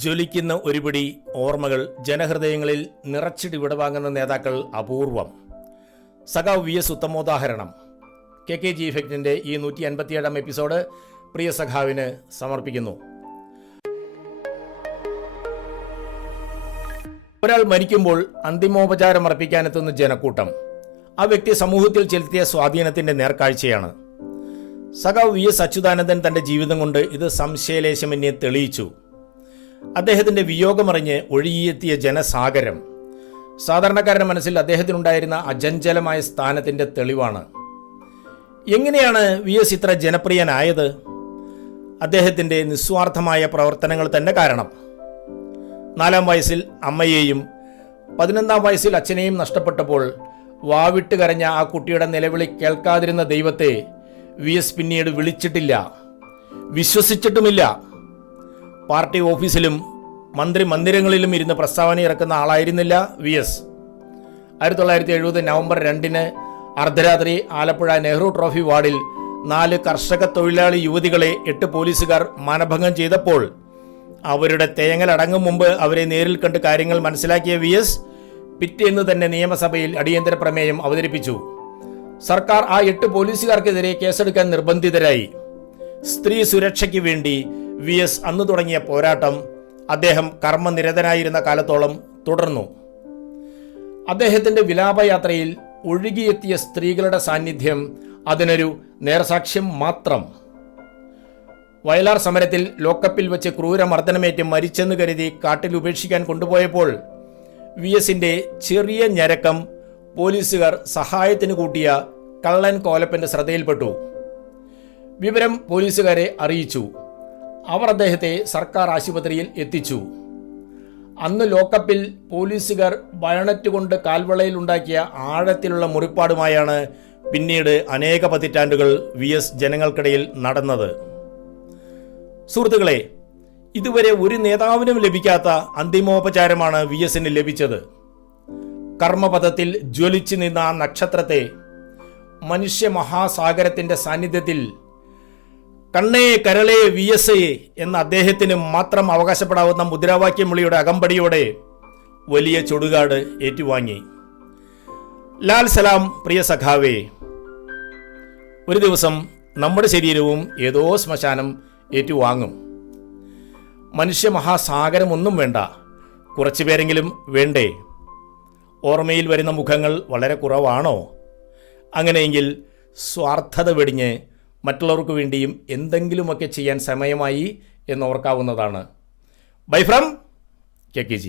ജ്വലിക്കുന്ന ഒരുപിടി ഓർമ്മകൾ ജനഹൃദയങ്ങളിൽ നിറച്ചിടി വിടവാങ്ങുന്ന നേതാക്കൾ അപൂർവം. സഖാവ് വി എസ് ഉത്തമോദാഹരണം. KKG ഇഫക്റ്റിന്റെ ഈ 157 എപ്പിസോഡ് പ്രിയ സഖാവിന് സമർപ്പിക്കുന്നു. ഒരാൾ മരിക്കുമ്പോൾ അന്തിമോപചാരം അർപ്പിക്കാനെത്തുന്ന ജനക്കൂട്ടം ആ വ്യക്തി സമൂഹത്തിൽ ചെലുത്തിയ സ്വാധീനത്തിന്റെ നേർക്കാഴ്ചയാണ്. സഖാവ് വി എസ് അച്യുതാനന്ദൻ തന്റെ ജീവിതം കൊണ്ട് ഇത് സംശയലേശമന്യേ തെളിയിച്ചു. അദ്ദേഹത്തിന്റെ വിയോഗമറിഞ്ഞ് ഒഴുകിയെത്തിയ ജനസാഗരം സാധാരണക്കാരുടെ മനസ്സിൽ അദ്ദേഹത്തിനുണ്ടായിരുന്ന അജഞ്ചലമായ സ്ഥാനത്തിന്റെ തെളിവാണ്. എങ്ങനെയാണ് വി എസ് ഇത്ര ജനപ്രിയനായത്? അദ്ദേഹത്തിന്റെ നിസ്വാർത്ഥമായ പ്രവർത്തനങ്ങൾ തന്നെ കാരണം. 4-ാം വയസ്സിൽ അമ്മയെയും 11-ാം വയസ്സിൽ അച്ഛനെയും നഷ്ടപ്പെട്ടപ്പോൾ വാവിട്ട് കരഞ്ഞ ആ കുട്ടിയുടെ നിലവിളി കേൾക്കാതിരുന്ന ദൈവത്തെ വി എസ് പിന്നീട് വിളിച്ചിട്ടില്ല, വിശ്വസിച്ചിട്ടുമില്ല. പാർട്ടി ഓഫീസിലും മന്ത്രി മന്ദിരങ്ങളിലും ഇരുന്ന് പ്രസ്താവന ഇറക്കുന്ന ആളായിരുന്നില്ല വി എസ്. 1970 നവംബർ 2 അർദ്ധരാത്രി ആലപ്പുഴ നെഹ്റു ട്രോഫി വാർഡിൽ 4 കർഷക തൊഴിലാളി യുവതികളെ 8 പോലീസുകാർ മാനഭംഗം ചെയ്തപ്പോൾ അവരുടെ തേങ്ങലടങ്ങും മുമ്പ് അവരെ നേരിൽ കണ്ട് കാര്യങ്ങൾ മനസ്സിലാക്കിയ വി എസ് പിറ്റേന്ന് തന്നെ നിയമസഭയിൽ അടിയന്തര പ്രമേയം അവതരിപ്പിച്ചു. സർക്കാർ ആ 8 പോലീസുകാർക്കെതിരെ കേസെടുക്കാൻ നിർബന്ധിതരായി. സ്ത്രീ സുരക്ഷയ്ക്ക് വേണ്ടി വി എസ് അന്ന് തുടങ്ങിയ പോരാട്ടം അദ്ദേഹം കർമ്മനിരതനായിരുന്ന കാലത്തോളം തുടർന്നു. അദ്ദേഹത്തിന്റെ വിലാപയാത്രയിൽ ഒഴുകിയെത്തിയ സ്ത്രീകളുടെ സാന്നിധ്യം അതിനൊരു നേർസാക്ഷ്യം മാത്രം. വയലാർ സമരത്തിൽ ലോക്കപ്പിൽ വെച്ച് ക്രൂരമർദ്ദനമേറ്റ് മരിച്ചെന്ന് കരുതി കാട്ടിൽ ഉപേക്ഷിക്കാൻ കൊണ്ടുപോയപ്പോൾ വി എസിന്റെ ചെറിയ ഞരക്കം പോലീസുകാർ സഹായത്തിന് കൂട്ടിയ കള്ളൻ കോലപ്പന്റെ ശ്രദ്ധയിൽപ്പെട്ടു. വിവരം പോലീസുകാരെ അറിയിച്ചു. അവർ അദ്ദേഹത്തെ സർക്കാർ ആശുപത്രിയിൽ എത്തിച്ചു. അന്ന് ലോക്കപ്പിൽ പോലീസുകാർ ബയണറ്റ് കൊണ്ട് കാൽവളയിൽ ഉണ്ടാക്കിയ ആഴത്തിലുള്ള മുറിപ്പാടുമായാണ് പിന്നീട് അനേക പതിറ്റാണ്ടുകൾ വി എസ് ജനങ്ങൾക്കിടയിൽ നടന്നത്. സുഹൃത്തുക്കളെ, ഇതുവരെ ഒരു നേതാവിനും ലഭിക്കാത്ത അന്തിമോപചാരമാണ് വി എസിന് ലഭിച്ചത്. കർമ്മപഥത്തിൽ ജ്വലിച്ചു നിന്ന ആ നക്ഷത്രത്തെ മനുഷ്യ മഹാസാഗരത്തിന്റെ സാന്നിധ്യത്തിൽ കണ്ണേ കരളേ വി എസ് എന്ന അദ്ദേഹത്തിന് മാത്രം അവകാശപ്പെടാവുന്ന മുദ്രാവാക്യം വിളിയുടെ അകമ്പടിയോടെ വലിയ ചുടുകാട് ഏറ്റുവാങ്ങി. ലാൽ സലാം പ്രിയ സഖാവേ. ഒരു ദിവസം നമ്മുടെ ശരീരവും ഏതോ ശ്മശാനം ഏറ്റുവാങ്ങും. മനുഷ്യ മഹാസാഗരം ഒന്നും വേണ്ട, കുറച്ചു പേരെങ്കിലും വേണ്ടേ? ഓർമ്മയിൽ വരുന്ന മുഖങ്ങൾ വളരെ കുറവാണോ? അങ്ങനെയെങ്കിൽ സ്വാർത്ഥത വെടിഞ്ഞ് മറ്റുള്ളവർക്ക് വേണ്ടിയും എന്തെങ്കിലുമൊക്കെ ചെയ്യാൻ സമയമായി എന്നോർക്കാവുന്നതാണ്. Bye from KKG.